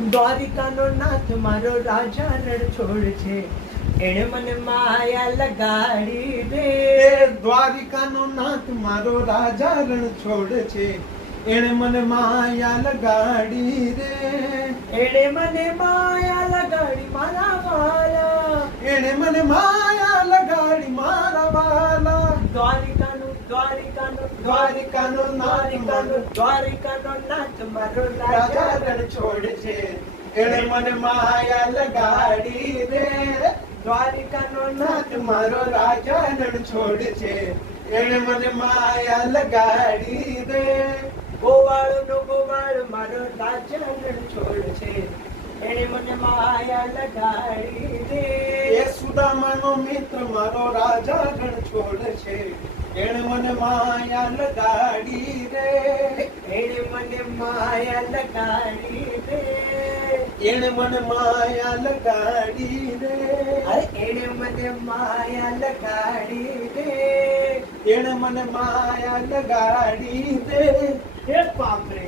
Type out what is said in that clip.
દ્વારિકાનો નાથ મારો રાજા રણ છોડ છે, એણે મને માયા લગાડી દે. દ્વારિકાનો નાથ મારો રાજા રણ છોડ છે, એણે મને માયા લગાડી રે. એણે મને માયા લગાડી મારા વાલા, એણે મને માયા લગાડી મારા વાલા. દ્વારિકાનો નાથ મારો રાજા રણ છોડ છે, એણે મને માયા લગાડી રે. દ્વારિકાનો નાથ મારો રાજા રણ છોડ છે, એણે મને માયા લગાડી રે. ગોવાળનો ગોવાળ મારો રાજા રણ છોડ છે, એણે મને માયા લગાડી દે. એ સુદામાનો મિત્ર મારો રાજા રણ છોડ છે, એણે મને માયા લગાડી રે. એણે મને માયા લગાડી દે. એણે મને માયા લગાડી રે. અરે એણે મને માયા લગાડી દે. એણે મને માયા લગાડી દે. હે બાપરે.